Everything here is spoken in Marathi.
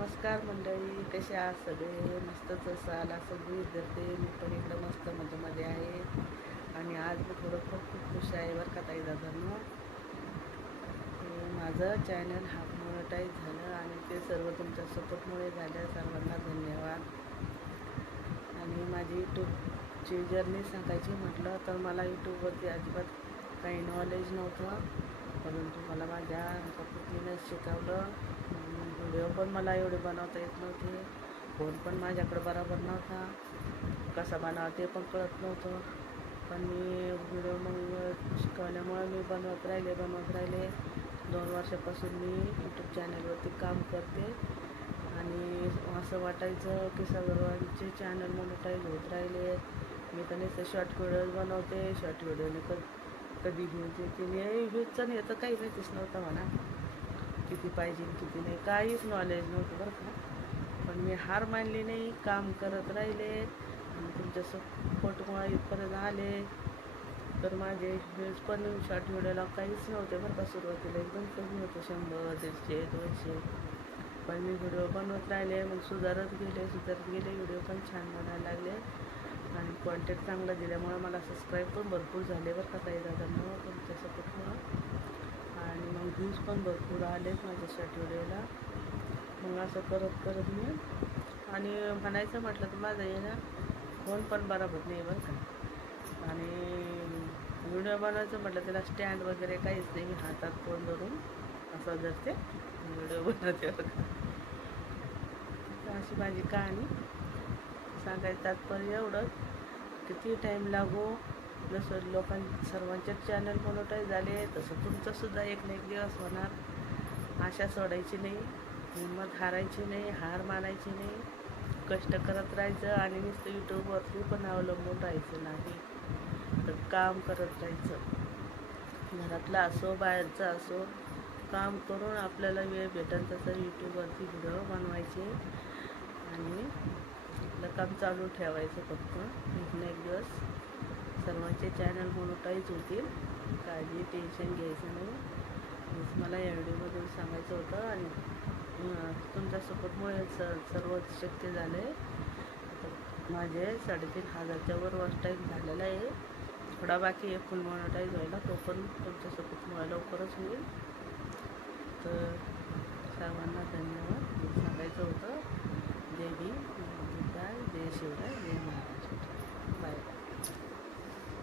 नमस्कार मंडळी, कसे आहात सगळे? मस्तच असाल असं गृहीत धरते. मी पण इकडं मस्त मजेमध्ये आहे आणि आज मी थोडं खूप खुश आहे बरं का ताई दादांनो. माझं चॅनल हाफ मोनेटाईज झालं आणि ते सर्व तुमच्या सपोर्टमुळे झालं. सर्वांना धन्यवाद. आणि माझी यूट्यूबची जर्नी सांगायची म्हटलं तर मला यूट्यूबवरती अजिबात काही नॉलेज नव्हतं, परंतु मला माझ्या पत्नीने शिकवलं. व्हिडिओ पण मला एवढे बनवता येत नव्हते, फोन पण माझ्याकडे बरोबर नव्हता, कसा बनवावा ते पण कळत नव्हतं. पण मी व्हिडिओ मग शिकवल्यामुळे मी बनवत राहिले. 2 वर्षापासून मी यूट्यूब चॅनलवरती काम करते आणि असं वाटायचं की सर्वांचे चॅनल मोनेटाईज होत राहिले. मी तर नुसते शॉर्ट व्हिडिओज बनवते, शॉर्ट व्हिडिओने कधी व्ह्यूज येते नाही, व्ह्यूजचं नाही तर काही माहितीच नव्हतं म्हणा, किती पाहिजे किती नाही, काहीच नॉलेज नव्हतं बरं का. पण मी हार मानली नाही, काम करत राहिले आणि तुमच्या सपोर्टमुळे इथपर्यंत आले. तर माझे व्ह्यूज पण शॉर्ट व्हिडिओला काहीच नव्हते बरं का. सुरुवातीला एकदम कमी होतं, 100, 150, 200. पण मी व्हिडिओ बनवत राहिले, मग सुधारत गेले. व्हिडिओ पण छान बनायला लागले आणि कॉन्टेंट चांगलं दिल्यामुळे मला सबस्क्राईब पण भरपूर झाले बरं का ताई दादांना, तुमच्या सपोर्टमुळं. आणि मग व्ह्यूज पण भरपूर आलेत माझ्या शॉर्ट व्हिडिओला. मग असं करत मी आणि म्हणायचं म्हटलं तर माझं आहे ना, फोन पण बरोबर नाही बरं का. आणि व्हिडिओ बनवायचं म्हटलं त्याला स्टँड वगैरे काहीच नाही. मी हातात फोन धरून असं धरते, व्हिडिओ बनवते बरं का. तर अशी माझी कहाणी. सांगायचं तात्पर्य एवढंच, किती टाईम लागो, जसं सर्वांचे चॅनल मोनेटाईज झाले तसं तुमचंसुद्धा एक ना एक दिवस होणार. आशा सोडायची नाही, हिंमत हारायची नाही, हार मानायची नाही, कष्ट करत राहायचं आणि नुसतं यूट्यूबवरती पण अवलंबून राहायचं नाही, तर काम करत राहायचं. घरातलं असो बाहेरचं असो, काम करून आपल्याला वेळ भेटेल तसं यूट्यूबवरती व्हिडिओ बनवायचे आणि आपलं काम चालू ठेवायचं. फक्त एक ना एक दिवस सर्वांचे चॅनल मोनेटाईज होतील, काळजी टेन्शन घ्यायचं नाही. हेच मला या व्हिडिओमधून सांगायचं होतं आणि तुमच्या सपोर्टमुळे सर्व शक्य झालं आहे. माझे 3,500च्या वर वॉच टाईम झालेला आहे. थोडा बाकी आहे फुल मोनेटाईज व्हायला, तो पण तुमच्या सपोर्टमुळे लवकरच होईल. तर सर्वांना धन्यवाद हे सांगायचं होतं. जय भीम, जय शिवराय, जय महाराष्ट्र. बाय.